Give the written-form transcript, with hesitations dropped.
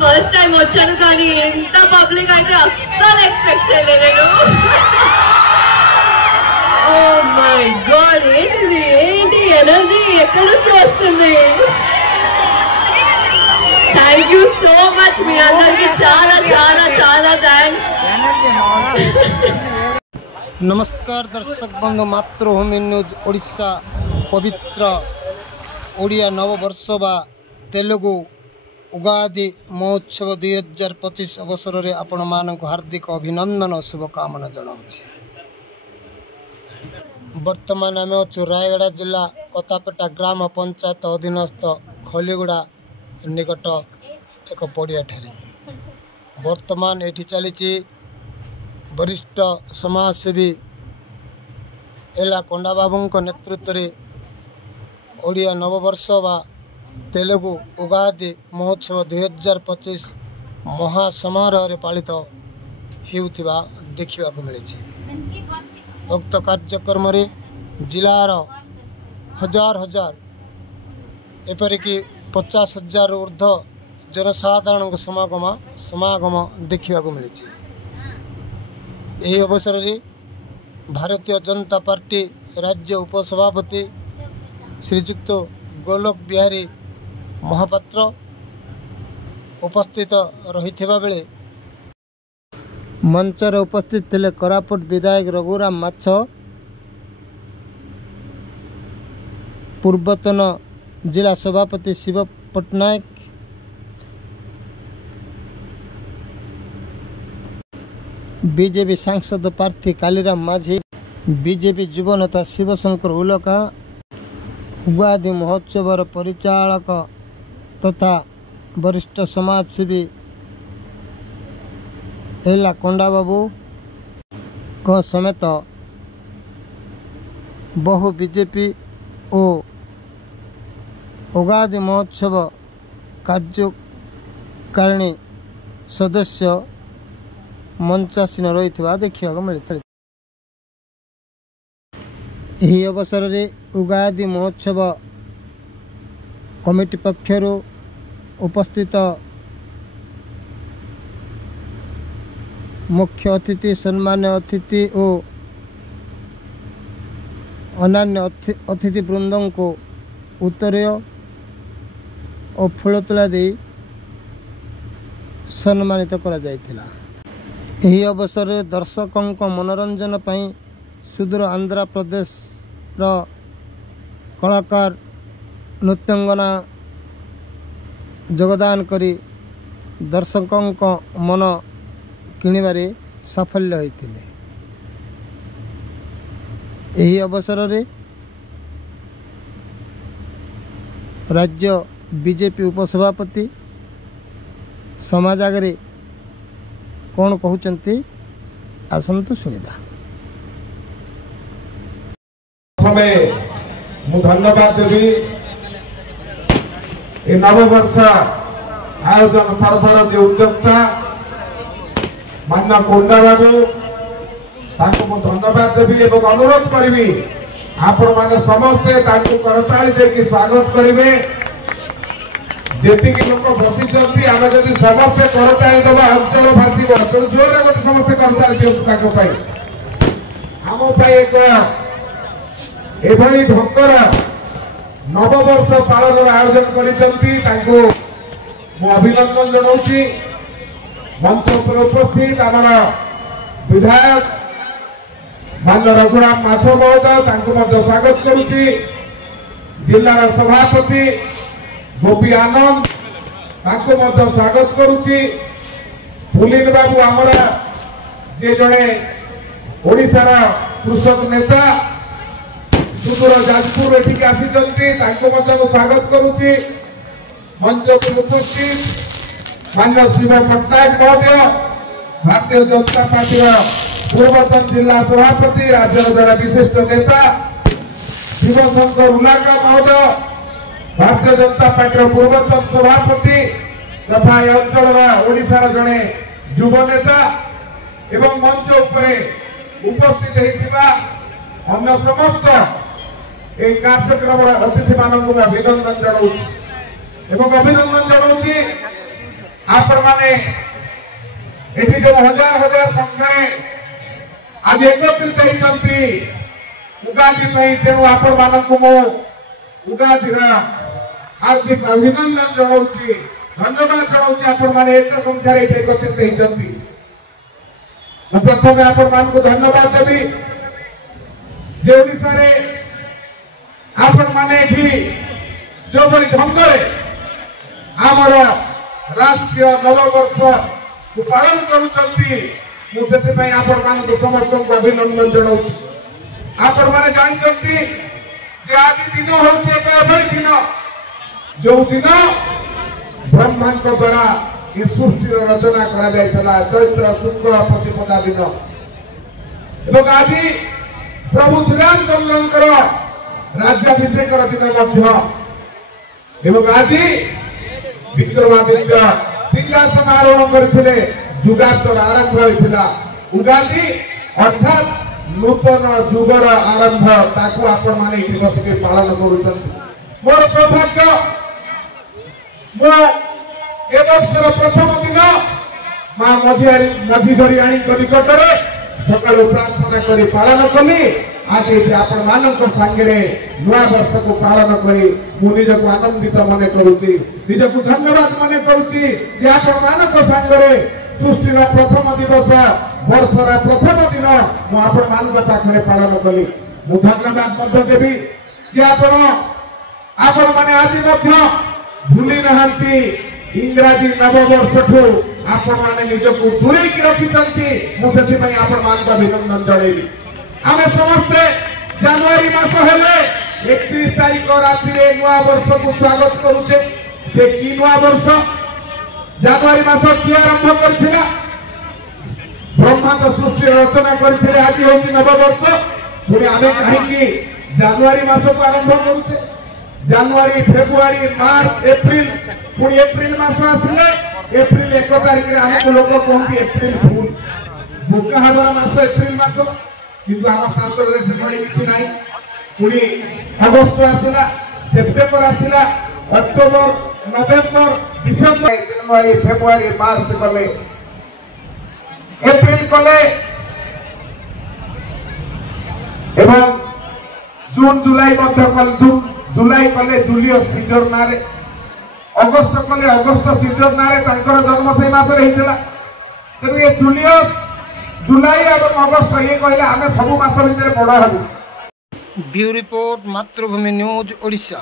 First time వచ్చాను కానీ ఎంత పబ్లిక్ అయితే అస్సలు ఎక్స్పెక్ట్ చేయలేదు. ఓ మై గాడ్, ఏంటిది, ఏంటి ఎనర్జీ ఎక్కడి నుంచి వస్తుంది? థ్యాంక్ యూ సో మచ్, మీ అందరికి చాలా చాలా చాలా థ్యాంక్స్. नमस्कार दर्शक बंधु, मातृभूमि न्यूज ओडिशा पवित्र ओडिया नववर्ष बा तेलुगु उगादि महोत्सव 2025 अवसर में आपण मानक हार्दिक अभिनंदन और शुभकामना जनाऊँगी। वर्तमान आम अच्छु रायगड़ा जिला कतापेटा ग्राम पंचायत अधीनस्थ खलीगुड़ा निकट एक पड़िया ठारे वर्तमान ये चली वरिष्ठ समाजसेवी एला कोंडा बाबू नेतृत्व में ओडिया नववर्ष बा तेलुगु उगादि महोत्सव 2025 महासमारोह पालित होता देखा मिली। उक्त कार्यक्रम जिलार हजार हजार एपरिक 50,000 ऊर्ध्व जनसाधारण समागम देखा मिली। यही अवसर में भारतीय जनता पार्टी राज्य उपसभापति श्रीजुक्त गोलोक बिहारी महापात्र उपस्थित रही बेले मंचर उपस्थित थे कोरापुट विधायक रघुराम माछ, पूर्वतन जिला सभापति शिव पट्टनायक, बीजेपी सांसद प्रार्थी कालीराम माझी, बीजेपी युव नेता शिवशंकर उलका, उगादि महोत्सव परिचालक तथा वरिष्ठ समाजसेवी एला कोंडा बाबू को समेत बहु बीजेपी और उगादि महोत्सव कार्यकारिणी सदस्य मंचासीन रही देखा मिलता। यही अवसर में उगादि महोत्सव कमिटी पक्षर उपस्थित मुख्य अतिथि, सम्मान्य अतिथि और अन्य अतिथि वृंद को उत्तरीय और फूलतोला दे सम्मानित करा जायतिला। यही अवसर में दर्शकों को मनोरंजन पाई सुदूर आंध्र प्रदेश कलाकार नृत्यांगना योगदान करी दर्शकों को मन किणवारे साफल्य होते। यही अवसर में राज्य बीजेपी उपसभापति समाज आगे कौन कहते आसतु शुणा। धन्यवाद देवी नववर्ष आयोजन पर्वर जो उद्योक्ता मान्य कोंडा बाबू धन्यवाद देवी और अनुरोध करी आपण मैंने समस्ते करताली देकी स्वागत करेंगे। जेतिक लोक बसी आम जब समस्ते करताली दबा अंचल भाषी तो जोर गोटे समस्ते करताली दिखाई आम एक एभली ढंगर नववर्ष पालन आयोजन करिसेंती अभिनंदन जनाऊँगी। मंच पर उपस्थित आमर विधायक मान्य रघुराम माछ महोदय स्वागत करुच्ची। जिलार सभापति गोपी आनंद स्वागत करुच्ची। पुलिन बाबू आमर जे जड़े ओडिशार कृषक नेता सुदूर जाजपुर एठिक आसी स्वागत करुच्ची। मंच पर उपस्थित मान्य शिव पट्टनायक महोदय भारतीय जनता पार्टी पूर्वतन जिला सभापति राज्य जड़े विशिष्ट नेता शिवशंकर उलाका महोदय भारतीय जनता पार्टी पूर्वतन सभापति तथा अंचल ओडिशार जड़े युव नेता एवं मंच उपर उपस्थित होता अन्य समस्त एक कार्यक्रम अतिथि मानक अभिनंदन जनाऊँगी। आपण माने एठी जो हजार हजार संख्यारे आज एकत्रित होइछंती उगादी पई तेणु आपण मानकु मो उगादीर हार्दिक अभिनंदन जणाउछि धन्यवाद जणाउछि आपण माने एत संख्यारे एठी एकत्रित होइछंती प्रथमे आपण मानकु धन्यवाद देबी जे ओडिसा रे आपण माने एठी जो बड़ी ढंगरे आमर राष्ट्रीय नववर्ष को पालन करुचंती मुझे आपण मानक समस्त को अभिनंदन जणाउछि आपण माने जानचंती जे आज दिन होचे एभली दिन जो दिन ब्रह्मा द्वारा ये सृष्टि रचना करा जायतला चैत्र शुक्ल प्रतिपदा दिन एवं आज प्रभु श्री रामचंद्रंकर राज्याभिषेक दिन मध्य एवं आज विक्रमादित्य सिंहासन आरोहण करथिले जुगातर आरंभ होइथिला उगादी अर्थात नूतन जुगर आरंभ ताकू आपण माने एठी बसिके पालन करूछंती मोर सौभाग्य मो ए वर्षर प्रथम दिन मां मझी धरी आनी निकटरे सकाळ प्रार्थना करी पालन कली आज ये आपण मानक संगे नुआ वर्ष को पालन करी मु निज को आनंदित मने करूची निज को धन्यवाद मने करूची जे आपण मानक संगे सृष्टिर प्रथम दिवस वर्षर प्रथम दिन मु आपण मानक पाखरे पालन कली मु धन्यवाद मध्य देबी जे आपण माने आज मध्य भूली नहंती इंग्राजी नववर्ष ठू आपण माने निज को दूरे की रखिचंती मु सेति पई आपण मानक अभिनंदन जणैबी आमे समस्ते जनवरी मास हेले 31 तारिख राति रे नुआ वर्ष को स्वागत करूचे से की नुआ वर्ष जनवरी मास की आरंभ करथिला ब्रह्मा का सृष्टि रचना करथिले आज होची नववर्ष पुणी आमे काहे की जनवरी मास को आरंभ करूचे जनवरी फेब्रुआरी मार्च एप्रिल पुणी एप्रिल मास आसले एप्रिल 1 तारिख रे हमको लोक कहती एप्रिल फूल भूका हमारा मास एप्रिल मास किंतु आम शास्त्र रे से भली किछि नाही पुणी अगस्त आसिला सेप्टेम्बर आसिला अक्टोबर नवेम्बर डिसेंबर जनवरी फेब्रुआरी मार्च कले एप्रिल कले एवं जून जुलाई मध्य कल जुलाई कले जूलियस सीजर नारे अगस्त कले अगस्त सीजर नारे तांकर जन्म से मास रे हितला तनु ये जूलियस जुलाई और अगस्त ये कहला हमें सब मास भितर बड़ा हबु ब्यूरो रिपोर्ट मातृभूमि न्यूज ओडिशा।